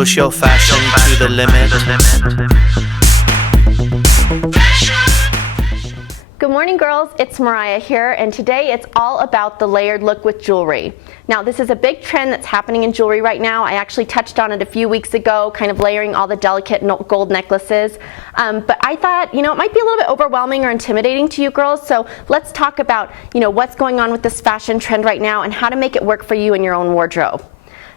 Push your fashion to the limit. Good morning, girls. It's Mariah here, and today it's all about the layered look with jewelry. Now, this is a big trend that's happening in jewelry right now. I actually touched on it a few weeks ago, kind of layering all the delicate gold necklaces. But I thought, it might be a little bit overwhelming or intimidating to you girls, so let's talk about, what's going on with this fashion trend right now and how to make it work for you in your own wardrobe.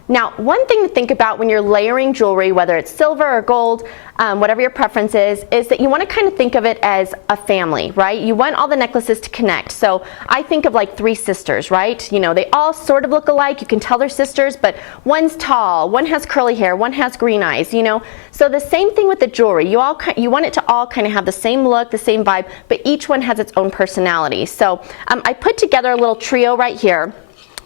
Now, one thing to think about when you're layering jewelry, whether it's silver or gold, whatever your preference is that you want to kind of think of it as a family, right? You want all the necklaces to connect. So I think of like three sisters, right? They all sort of look alike. You can tell they're sisters, but one's tall, one has curly hair, one has green eyes, So the same thing with the jewelry. You want it to all kind of have the same look, the same vibe, but each one has its own personality. So I put together a little trio right here.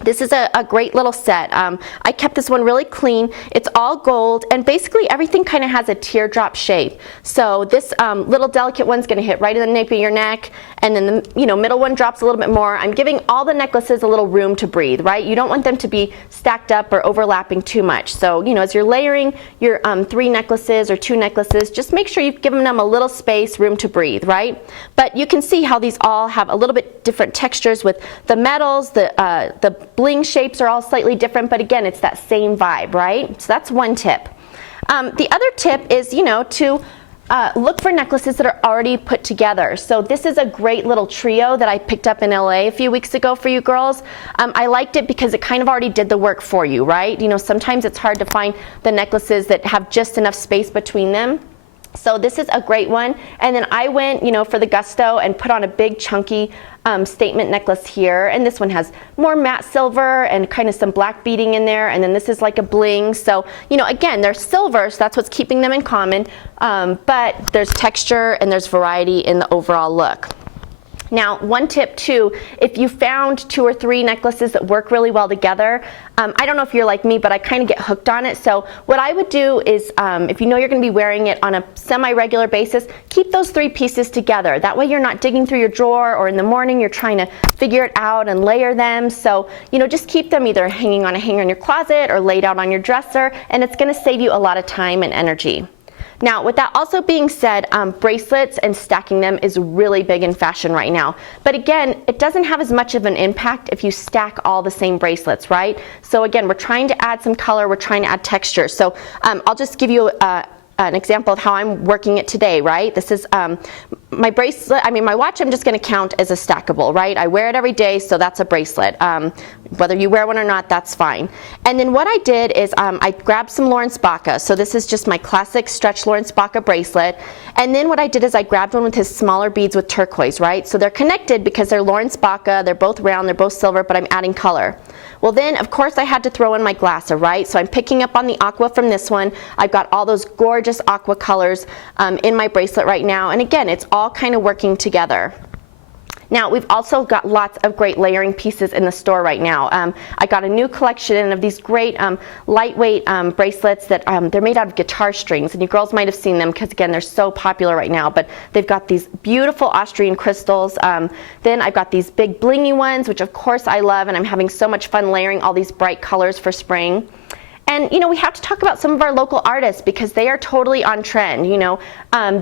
This is a great little set. I kept this one really clean. It's all gold, and basically everything kind of has a teardrop shape. So this little delicate one's going to hit right in the nape of your neck, and then the middle one drops a little bit more. I'm giving all the necklaces a little room to breathe, right? You don't want them to be stacked up or overlapping too much. So as you're layering your three necklaces or two necklaces, just make sure you've given them a little space, room to breathe, right? But you can see how these all have a little bit different textures with the metals, the bling shapes are all slightly different, but again, it's that same vibe, right? So that's one tip. The other tip is, to look for necklaces that are already put together. So this is a great little trio that I picked up in LA a few weeks ago for you girls. I liked it because it kind of already did the work for you, right? Sometimes it's hard to find the necklaces that have just enough space between them. So this is a great one. And then I went, for the gusto and put on a big chunky statement necklace here. And this one has more matte silver and kind of some black beading in there. And then this is like a bling. So, again, they're silver, so that's what's keeping them in common. But there's texture and there's variety in the overall look. Now, one tip too, if you found two or three necklaces that work really well together, I don't know if you're like me, but I kind of get hooked on it. So what I would do is, if you're going to be wearing it on a semi-regular basis, keep those three pieces together. That way you're not digging through your drawer, or in the morning you're trying to figure it out and layer them. So, just keep them either hanging on a hanger in your closet or laid out on your dresser, and it's going to save you a lot of time and energy. Now, with that also being said, bracelets and stacking them is really big in fashion right now. But again, it doesn't have as much of an impact if you stack all the same bracelets, right? So again, we're trying to add some color, we're trying to add texture. So I'll just give you an example of how I'm working it today, right? This is my bracelet, my watch I'm just going to count as a stackable, right? I wear it every day, so that's a bracelet. Whether you wear one or not, that's fine. And then what I did is I grabbed some Lawrence Baca. So this is just my classic stretch Lawrence Baca bracelet. And then what I did is I grabbed one with his smaller beads with turquoise, right? So they're connected because they're Lawrence Baca, they're both round, they're both silver, but I'm adding color. Well then, of course, I had to throw in my glasser, right? So I'm picking up on the aqua from this one. I've got all those gorgeous aqua colors in my bracelet right now. And again, it's all kind of working together. Now, we've also got lots of great layering pieces in the store right now. I got a new collection of these great lightweight bracelets that they're made out of guitar strings, and you girls might have seen them because, again, they're so popular right now. But they've got these beautiful Austrian crystals. Then I've got these big blingy ones, which of course I love, and I'm having so much fun layering all these bright colors for spring. And we have to talk about some of our local artists because they are totally on trend.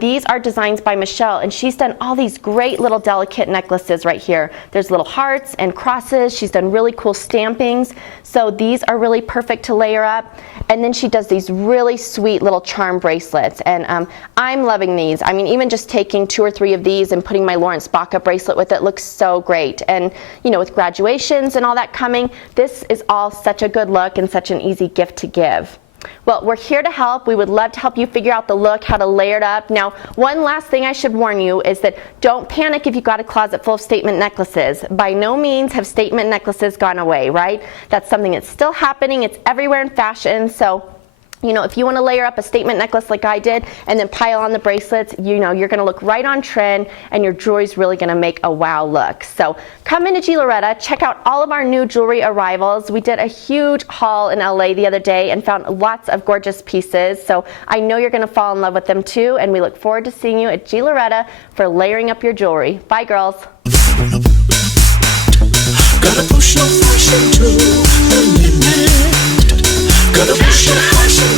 These are designs by Michelle, and she's done all these great little delicate necklaces right here. There's little hearts and crosses. She's done really cool stampings. So these are really perfect to layer up. And then she does these really sweet little charm bracelets. And I'm loving these. Even just taking two or three of these and putting my Lawrence Baca bracelet with it looks so great. And, with graduations and all that coming, this is all such a good look and such an easy gift to give. Well, we're here to help. We would love to help you figure out the look, how to layer it up. Now, one last thing I should warn you is that don't panic if you've got a closet full of statement necklaces. By no means have statement necklaces gone away, right? That's something that's still happening. It's everywhere in fashion. So, if you want to layer up a statement necklace like I did and then pile on the bracelets, you're going to look right on trend, and your jewelry's really going to make a wow look. So come into Loretta, check out all of our new jewelry arrivals. We did a huge haul in LA the other day and found lots of gorgeous pieces. So I know you're going to fall in love with them too, and we look forward to seeing you at Loretta for layering up your jewelry. Bye, girls. Gotta push your fashion to the limit. Gotta push your fashion